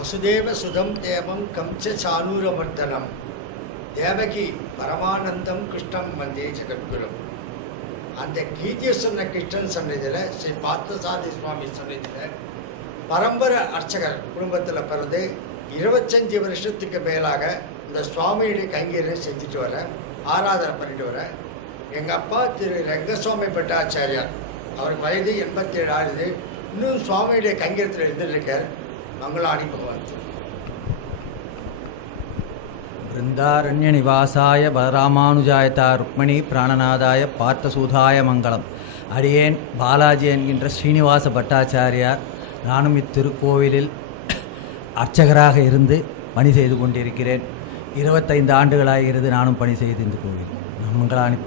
வசுதேவ சுதம் தேவம் கம்ச சானூரமர்த்தனம் தேவகி பரமானந்தம் கிருஷ்ணம் வந்தே ஜெகத்குரும். அந்த கீதையை சொன்ன கிருஷ்ணன் சன்னதியில் ஸ்ரீ பார்த்தசாரதி சுவாமி சன்னதியில் பரம்பரை அர்ச்சகர் குடும்பத்தில் பிறந்து 25 வருஷத்துக்கு மேலாக இந்த சுவாமியுடைய கைங்கரியம் செஞ்சுட்டு வர, ஆராதனை பண்ணிட்டு வர. எங்கள் அப்பா திரு ரங்கசுவாமி பட்டாச்சாரியார், அவருக்கு வயது 87 ஆகுது. இன்னும் சுவாமியுடைய கைங்கரியத்தில் இருந்துருக்கார். மங்களாணி பகவான். பிருந்தாரண்ய நிவாசாய பலராமானுஜாயதா ருக்மணி பிராணநாதாய பார்த்தசூதாய மங்களம். அடியேன் பாலாஜி என்கின்ற ஸ்ரீனிவாச பட்டாச்சாரியார். நானும் இத்திருக்கோவிலில் அர்ச்சகராக இருந்து பணி செய்து கொண்டிருக்கிறேன். 25 ஆண்டுகளாகிறது நானும் பணி செய்து இந்த கோவில். மங்களாணி.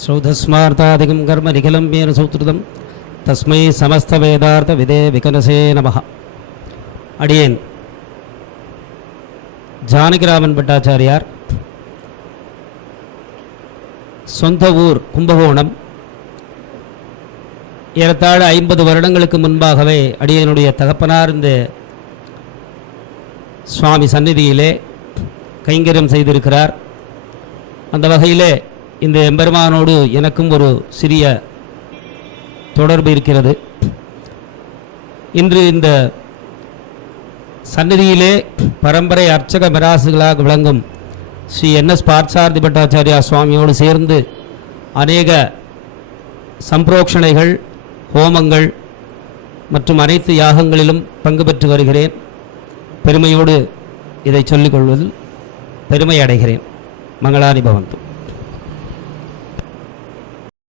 ஸ்ரௌதஸ்மார்த்தாதிகம் கர்ம நிகிலம் மேன சூத்ருதம் தஸ்மை சமஸ்த வேதார்த்த விதே விகனசே நமஹ. அடியேன் ஜானகிராமன் பட்டாச்சாரியார். சொந்த ஊர் கும்பகோணம். ஏறத்தாழ 50 வருடங்களுக்கு முன்பாகவே அடியனுடைய தகப்பனார் இந்த சுவாமி சந்நிதியிலே கைங்கரியம் செய்திருக்கிறார். அந்த வகையிலே இந்த எம்பெருமானோடு எனக்கும் ஒரு சிறிய தொடர்பு இருக்கிறது. இன்று இந்த சந்நிதியிலே பரம்பரை அர்ச்சக மிராசுகளாக விளங்கும் ஸ்ரீ என்எஸ் பார்த்தசாரதி பட்டாச்சாரியா சுவாமியோடு சேர்ந்து அநேக சம்பிரோக்ஷணைகள், ஹோமங்கள் மற்றும் அனைத்து யாகங்களிலும் பங்கு பெற்று வருகிறேன். பெருமையோடு இதை சொல்லிக் கொள்வதில் பெருமை அடைகிறேன். மங்களானி பவந்து.